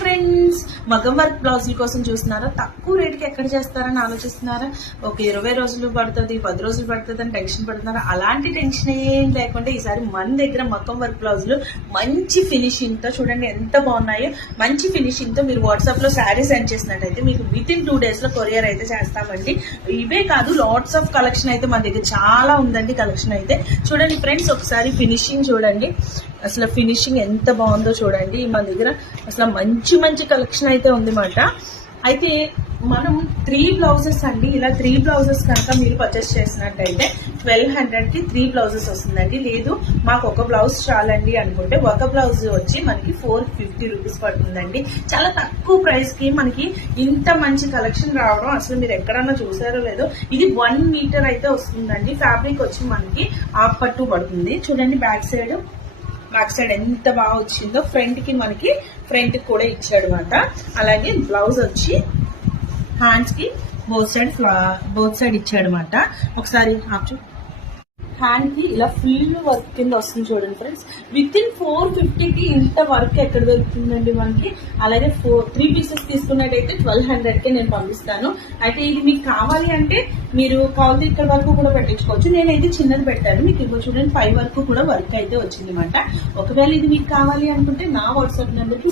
Friends, మగం work బ్లౌజుల కోసం చూస్తున్నారా? తక్కువ రేటుకి ఎక్కడ చేస్తారని ఆలోచిస్తున్నారా? ఒక 20 రోజులు పడుతుంది, 10 రోజులు పడుతుంది అని టెన్షన్ పడుతున్నారా? అలాంటి టెన్షన్ ఏం లేకుండా ఈసారి మన దగ్గర మగం వర్క్ బ్లౌజులు మంచి ఫినిషింగ్ తో చూడండి ఎంత బాగున్నాయో. మంచి ఫినిషింగ్ తో మీరు వాట్సాప్ లో శారీ సెండ్ చేసినట్టయితే మీకు విత్ ఇన్ 2 days లో కొరియర్ అయితే చేస్తామండి. ఇవే కాదు, లాట్స్ ఆఫ్ కలెక్షన్ అయితే మన దగ్గర చాలా ఉందండి. కలెక్షన్ అయితే చూడండి ఫ్రెండ్స్, ఒకసారి ఫినిషింగ్ చూడండి. అసలు ఫినిషింగ్ ఎంత బాగుందో చూడండి. మన దగ్గర అసలు మంచి మంచి కలెక్షన్ అయితే ఉంది మాట. అయితే మనం 3 బ్లౌజెస్ అండి, ఇలా 3 బ్లౌజెస్ కనుక మీరు పర్చేస్ చేసినట్టయితే 1200 కి 3 బ్లౌజెస్ వస్తుందండి. లేదు మాకు ఒక బ్లౌజ్ చాలండి అనుకుంటే ఒక బ్లౌజ్ వచ్చి మనకి 450 రూపీస్ పడుతుందండి. చాలా తక్కువ ప్రైస్ కి మనకి ఇంత మంచి కలెక్షన్ రావడం అసలు మీరు ఎక్కడన్నా చూసారో లేదో. ఇది 1 మీటర్ అయితే వస్తుందండి. ఫ్యాబ్రిక్ వచ్చి మనకి హాఫ్ పట్టు పడుతుంది. చూడండి బ్యాక్ సైడ్ ఎంత బాగా వచ్చిందో. ఫ్రంట్ కి కూడా ఇచ్చాడు అనమాట. అలాగే బ్లౌజ్ వచ్చి హ్యాండ్స్ కి బోత్ సైడ్ ఇచ్చాడు అనమాట. ఒకసారి హ్యాండ్ కి ఇలా ఫుల్ వర్క్ కింద వస్తుంది చూడండి ఫ్రెండ్స్. విత్ ఇన్ 450 కి ఇంత వర్క్ ఎక్కడ దొరుకుతుందండి మనకి. అలాగే 3 పీసెస్ తీసుకున్నట్టయితే 1200 కి నేను పంపిస్తాను. అయితే ఇది మీకు కావాలి అంటే మీరు కావాలి ఇక్కడ వరకు కూడా పెట్టించుకోవచ్చు. నేనైతే చిన్నది పెట్టాను. మీకు ఇవ్వ చూడండి 5 వరకు కూడా వర్క్ అయితే వచ్చింది అనమాట. ఒకవేళ ఇది మీకు కావాలి అనుకుంటే నా వాట్సాప్ నెంబర్కి